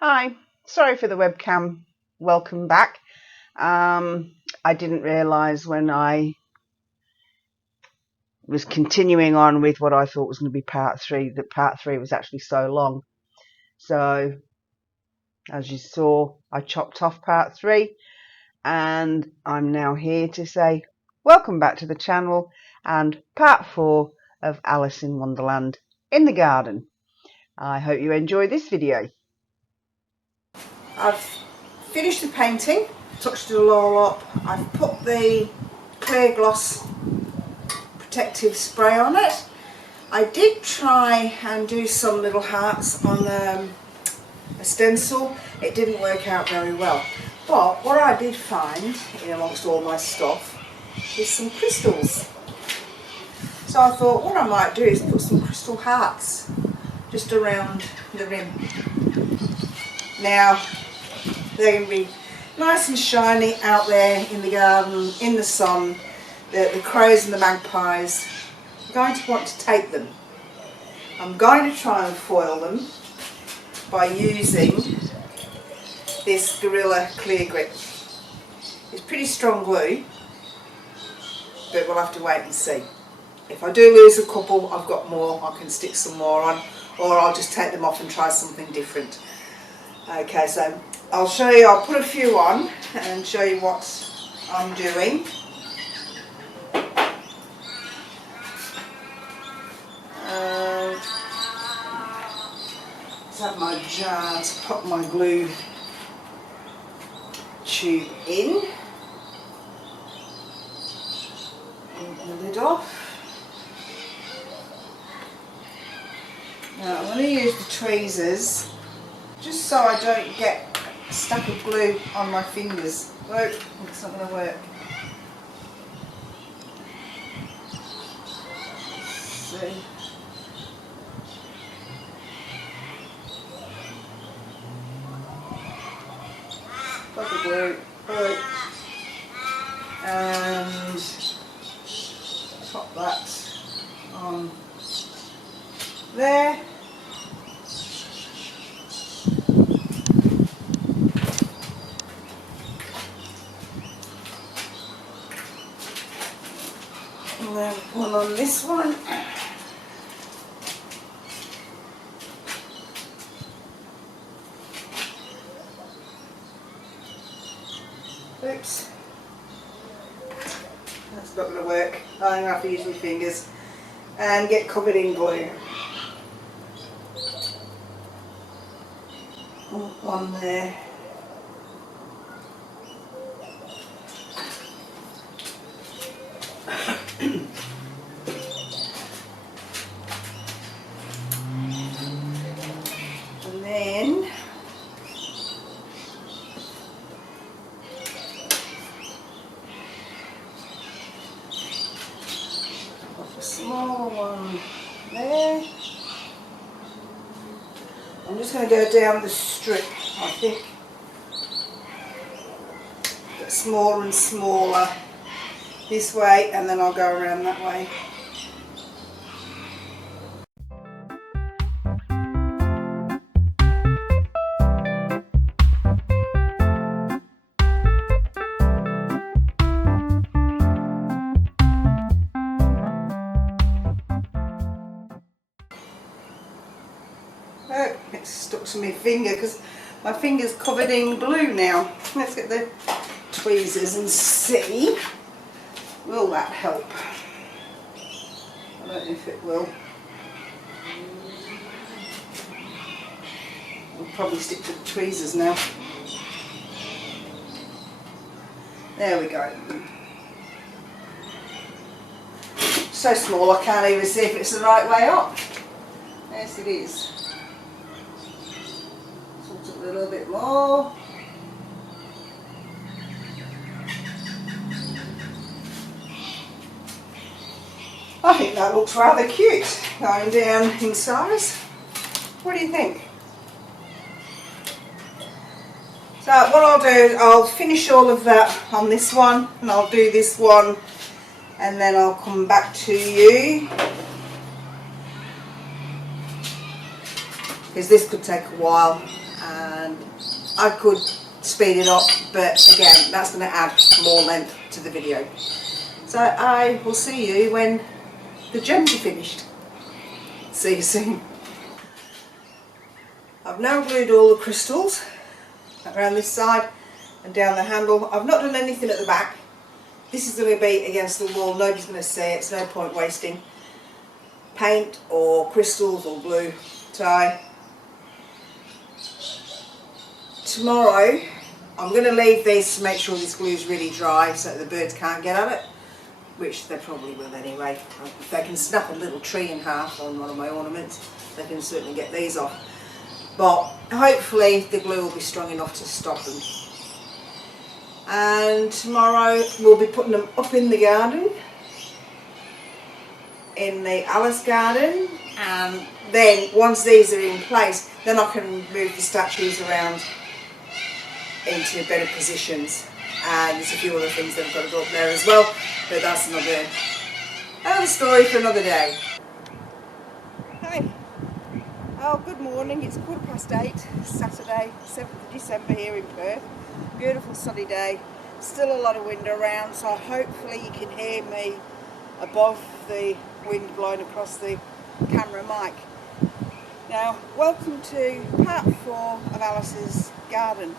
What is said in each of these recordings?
Hi, sorry for the webcam. Welcome back. I didn't realise when I was continuing on with what I thought was going to be part three that part three was actually so long. So, as you saw, I chopped off part three, and I'm now here to say welcome back to the channel and part four of Alice in Wonderland in the garden. I hope you enjoy this video. I've finished the painting, touched it all up. I've put the clear gloss protective spray on it. I did try and do some little hearts on a stencil. It didn't work out very well. But what I did find, in amongst all my stuff, is some crystals. So I thought what I might do is put some crystal hearts just around the rim. Now, they're going to be nice and shiny out there in the garden, in the sun. The crows and the magpies are going to want to take them. I'm going to try and foil them by using this Gorilla Clear Grip. It's pretty strong glue, but we'll have to wait and see. If I do lose a couple, I've got more, I can stick some more on, or I'll just take them off and try something different. Okay, so I'll show you, I'll put a few on and show you what I'm doing. Let's have my jar to put my glue tube in. Open the lid off. Now I'm going to use the tweezers just so I don't get a stack of glue on my fingers. Oh, it's not going to work. Let's see. Got the glue. Right. And pop that on there. And then one on this one. Oops. That's not going to work. I'm going to have to use my fingers and get covered in glue. On there. And then a smaller one there. I'm just going to go down the strip, I think. Get smaller and smaller this way, and then I'll go around that way. Oh, it's stuck to my finger because my finger's covered in glue now. Let's get the tweezers and see. Will that help? I don't know if it will. I'll probably stick to the tweezers now. There we go. So small I can't even see if it's the right way up. Yes, it is. Sort it a little bit more. I think that looks rather cute, going down in size. What do you think? So what I'll do is I'll finish all of that on this one, and I'll do this one, and then I'll come back to you. Because this could take a while, and I could speed it up, but again, that's going to add more length to the video. So I will see you when the gems are finished. See you soon. I've now glued all the crystals around this side and down the handle. I've not done anything at the back. This is going to be against the wall, nobody's going to see it, it's no point wasting paint or crystals or glue. So tomorrow I'm going to leave these to make sure this glue is really dry so that the birds can't get at it, which they probably will anyway. If they can snap a little tree in half on one of my ornaments, they can certainly get these off. But hopefully the glue will be strong enough to stop them. And tomorrow we'll be putting them up in the garden, in the Alice garden, and then once these are in place, then I can move the statues around into better positions. And there's a few other things that I've got to go up there as well, but that's another story for another day. Hi. Oh, good morning. It's 8:15, Saturday, 7th of December here in Perth. Beautiful sunny day. Still a lot of wind around, so hopefully you can hear me above the wind blowing across the camera mic. Now, welcome to part 4 of Alice's garden.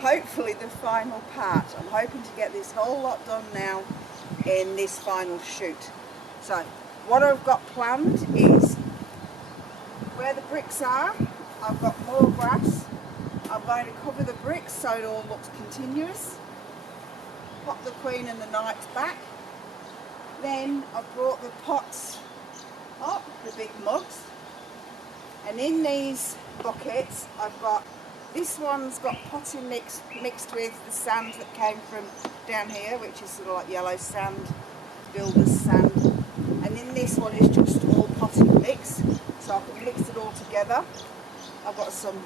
Hopefully the final part. I'm hoping to get this whole lot done now in this final shoot. So, what I've got planned is where the bricks are, I've got more grass. I'm going to cover the bricks so it all looks continuous. Pop the Queen and the Knights back. Then I've brought the pots up, the big mugs. And in these buckets I've got, this one's got potting mixed with the sand that came from down here, which is sort of like yellow sand, builder's sand. And in this one is just all potting mix, so I can mix it all together. I've got some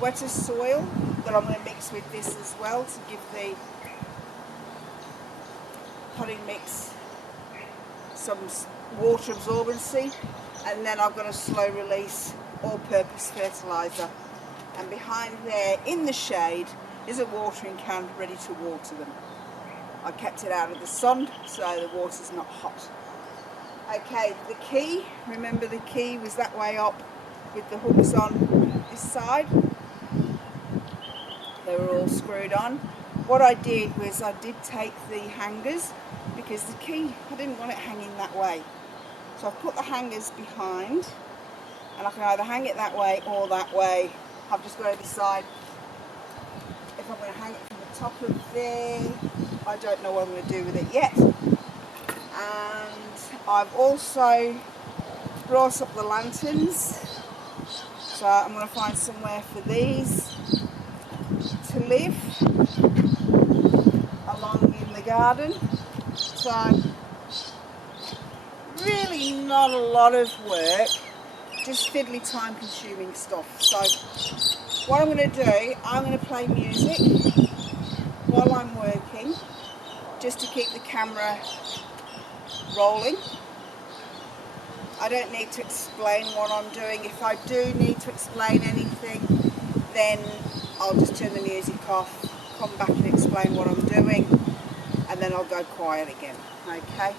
wetter soil that I'm going to mix with this as well to give the potting mix some water absorbency, and then I've got a slow release all-purpose fertiliser, and behind there in the shade is a watering can ready to water them. I kept it out of the sun so the water's not hot. Okay, the key, remember the key was that way up with the hooks on this side. They were all screwed on. What I did was I did take the hangers, because the key, I didn't want it hanging that way. So I put the hangers behind, and I can either hang it that way or that way. I've just got to decide if I'm going to hang it from the top of there. I don't know what I'm going to do with it yet. And I've also brought up the lanterns. So I'm going to find somewhere for these to live along in the garden. So really not a lot of work, just fiddly time consuming stuff. So what I'm going to do, I'm going to play music while I'm working, just to keep the camera rolling. I don't need to explain what I'm doing. If I do need to explain anything, then I'll just turn the music off, come back and explain what I'm doing, and then I'll go quiet again, okay?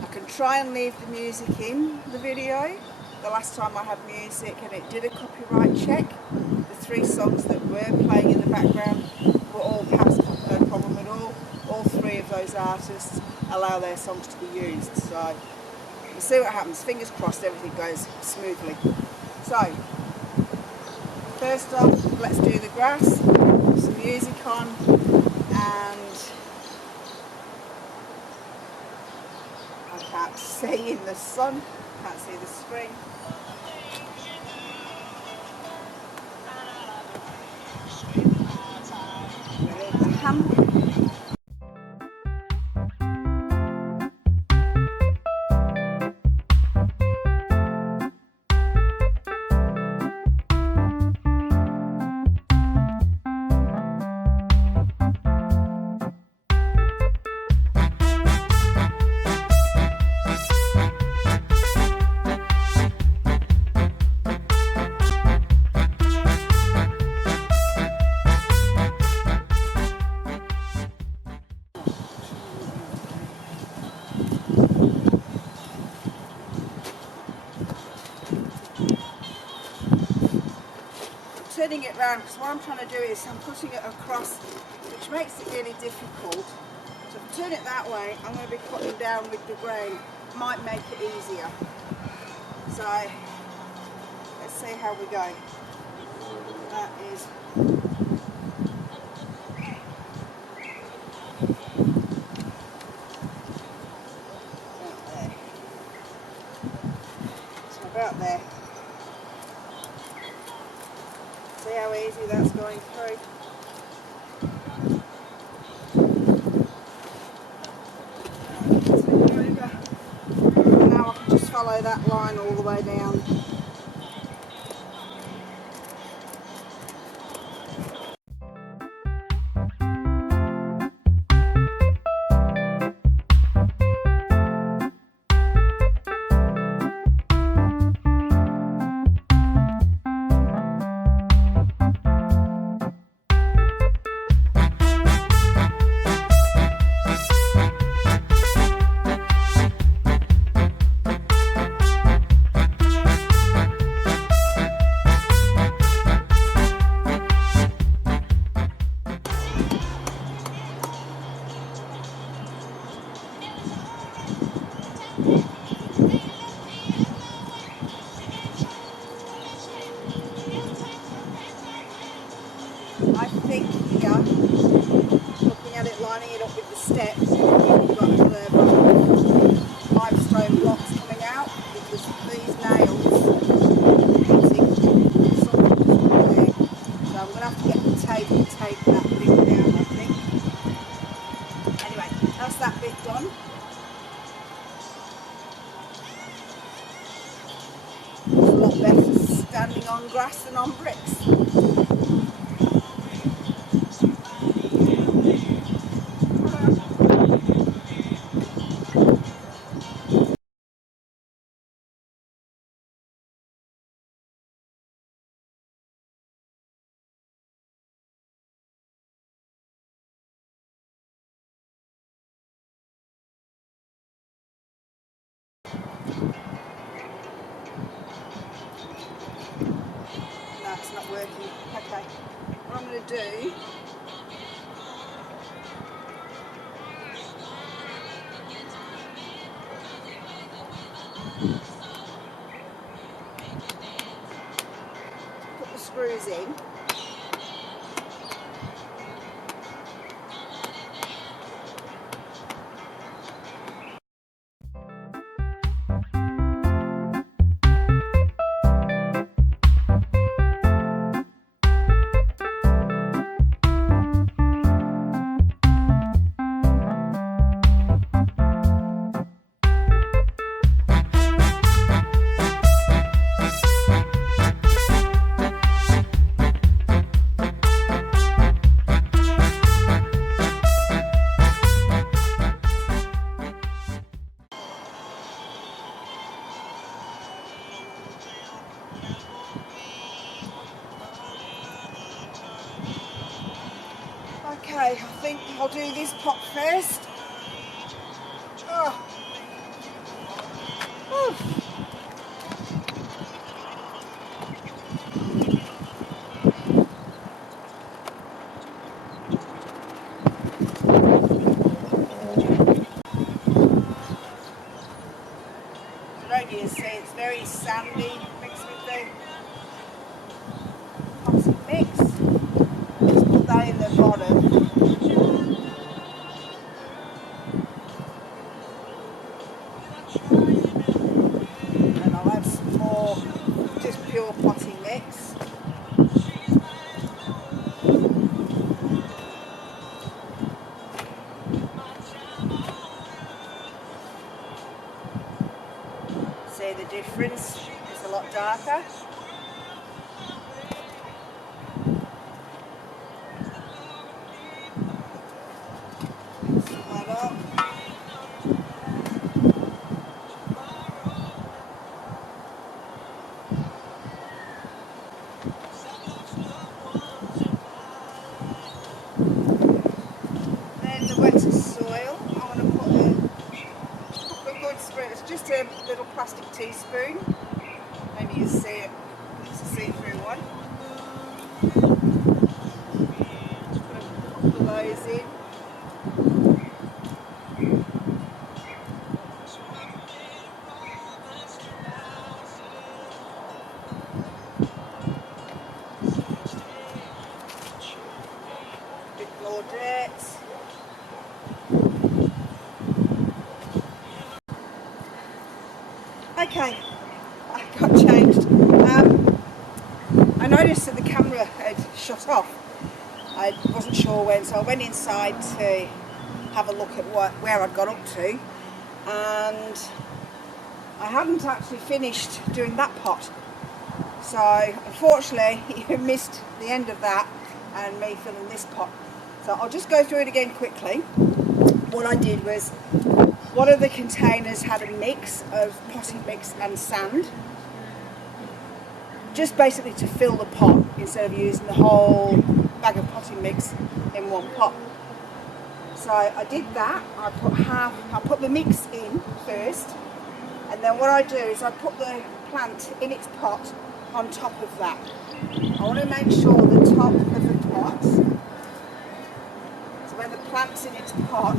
I can try and leave the music in the video. The last time I had music and it did a copyright check, the 3 songs that were playing in the background were all passed, no problem at all. All 3 of those artists allow their songs to be used. So we'll see what happens. Fingers crossed everything goes smoothly. So first off, let's do the grass, put some music on, and I can't see in the sun, can't see the screen. The hammer. turning it round because what I'm trying to do is I'm putting it across, which makes it really difficult. So if I turn it that way, I'm going to be putting down with the grain. Might make it easier. So let's see how we go. That is about there. So about there. See how easy that's going through. Now I can just follow that line all the way down. I think here, looking at it, lining it up with the steps, we've got limestone blocks coming out because these nails are hitting something there. So I'm going to have to get the tape and tape that bit down, I think. Anyway, that's that bit done. It's a lot better standing on grass than on bricks. That's not working. Okay. What I'm going to do, put the screws in. Okay, I think I'll do this pot first. Oh. Oof. Don't you see, it's very sandy mixed with the potty mix. Let's put that in the bottom. And I'll add some more just pure potty mix. See the difference? It's a lot darker. That up. Then the wetter soil, I want to put a good spoon. It's just a little plastic teaspoon. Maybe you see it. It's a see-through one. noticed that the camera had shut off. I wasn't sure when, so I went inside to have a look at where I'd got up to, and I hadn't actually finished doing that pot. So unfortunately you missed the end of that and me filling this pot. So I'll just go through it again quickly. What I did was, one of the containers had a mix of potting mix and sand, just basically to fill the pot instead of using the whole bag of potting mix in one pot. So I did that. I put the mix in first, and then what I do is I put the plant in its pot on top of that. I want to make sure the top of the pot, so when the plant's in its pot,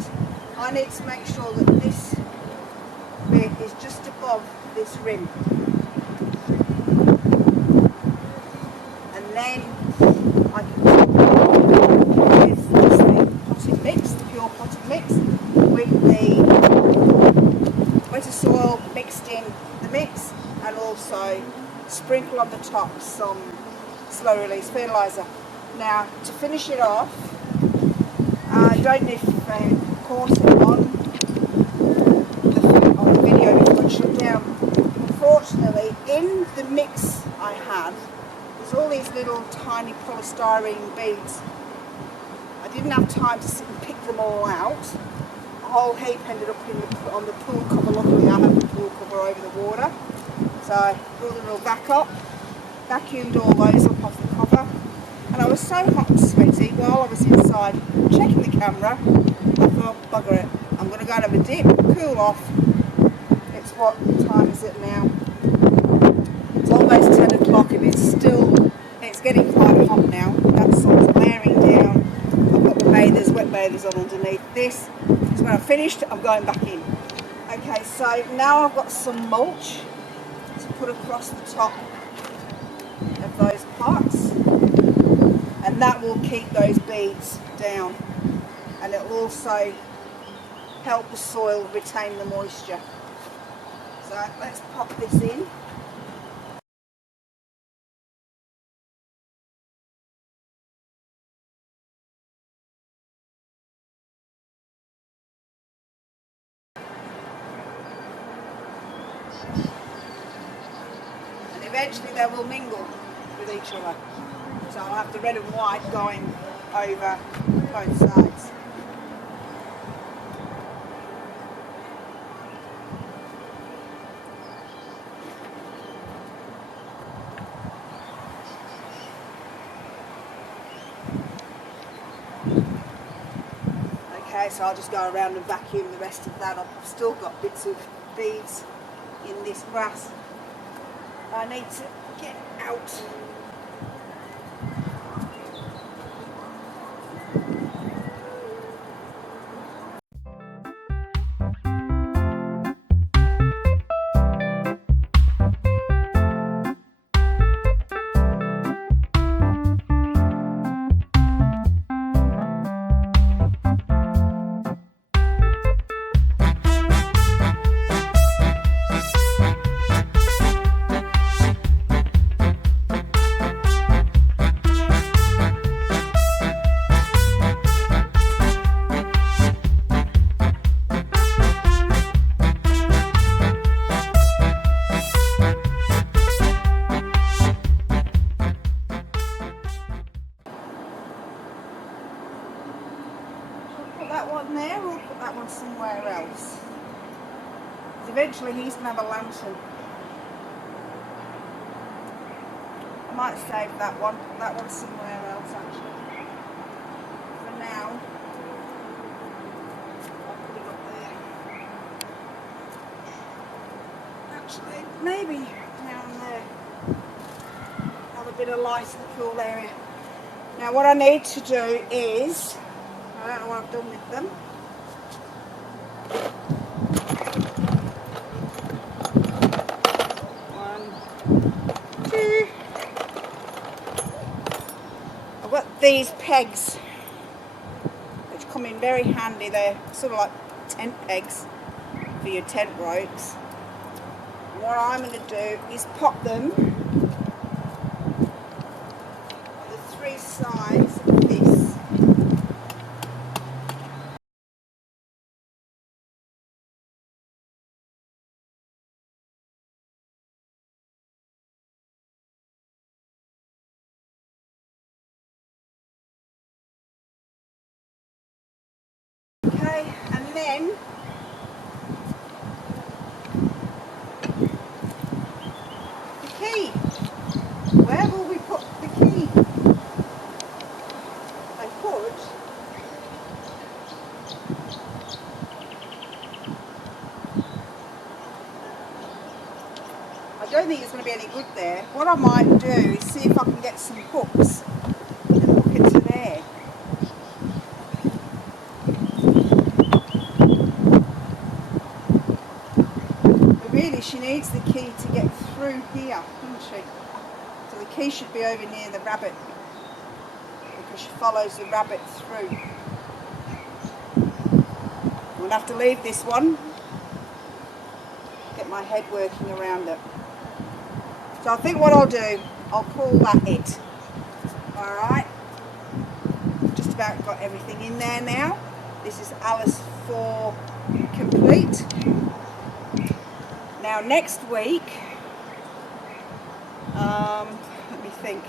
I need to make sure that this bit is just above this rim. And then I can with the potting mix, the pure potting mix, with the wetter soil mixed in the mix, and also sprinkle on the top some slow release fertiliser. Now to finish it off, I don't know if of course on the video before it shut down. Unfortunately, in the mix I had, there's all these little tiny polystyrene beads. I didn't have time to sit and pick them all out. A whole heap ended up on the pool cover. Luckily I had the pool cover over the water. So I brought them all back up, vacuumed all those up off the cover, and I was so hot and sweaty while I was inside checking the camera, I thought, bugger it, I'm going to go and have a dip, cool off. It's what time is it now? It's almost 10 o'clock and it's getting quite hot now. That sun's glaring down. I've got the wet bathers on underneath this. So when I've finished, I'm going back in. Okay, so now I've got some mulch to put across the top of those pots, and that will keep those beads down, and it will also help the soil retain the moisture. So let's pop this in. Eventually they will mingle with each other. So I'll have the red and white going over both sides. Okay, so I'll just go around and vacuum the rest of that up. I've still got bits of beads in this grass I need to get out. That one there, or put that one somewhere else. Eventually he's going to have a lantern. I might save that one, put that one somewhere else actually. For now, I'll put it up there. Actually, maybe down there. Have a bit of light in the pool area. Now what I need to do is, I don't know what I've done with them. One, two. I've got these pegs, which come in very handy. They're sort of like tent pegs for your tent ropes. And what I'm going to do is pop them Okay, and then the key. Where will we put the key? I could. I don't think it's going to be any good there. What I might do is see if I can get some hooks and hook it to there. But really she needs the key to get through here, doesn't she? So the key should be over near the rabbit because she follows the rabbit through. I'm going to have to leave this one. Get my head working around it. So I think what I'll do, I'll call that it. Alright. Just about got everything in there now. This is Alice 4 complete. Now next week, let me think.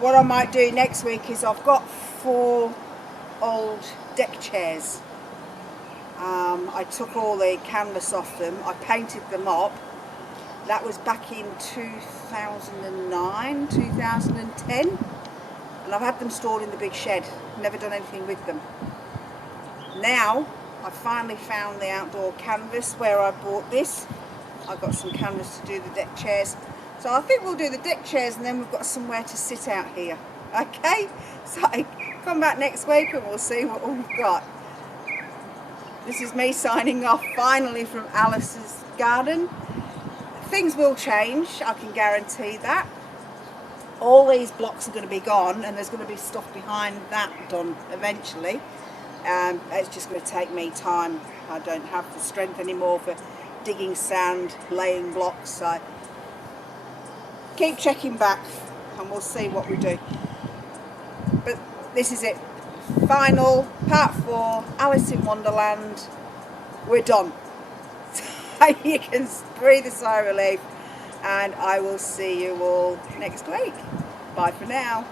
What I might do next week is I've got 4 old deck chairs. I took all the canvas off them. I painted them up. That was back in 2009, 2010. And I've had them stored in the big shed. Never done anything with them. Now, I finally found the outdoor canvas where I bought this. I've got some canvas to do the deck chairs. So I think we'll do the deck chairs and then we've got somewhere to sit out here. Okay? So come back next week and we'll see what we've got. This is me signing off finally from Alice's garden. Things will change, I can guarantee that. All these blocks are going to be gone and there's going to be stuff behind that done eventually. It's just going to take me time. I don't have the strength anymore for digging sand, laying blocks. So keep checking back and we'll see what we do. But this is it. Final part 4, Alice in Wonderland. We're done. You can breathe a sigh of relief and I will see you all next week. Bye for now.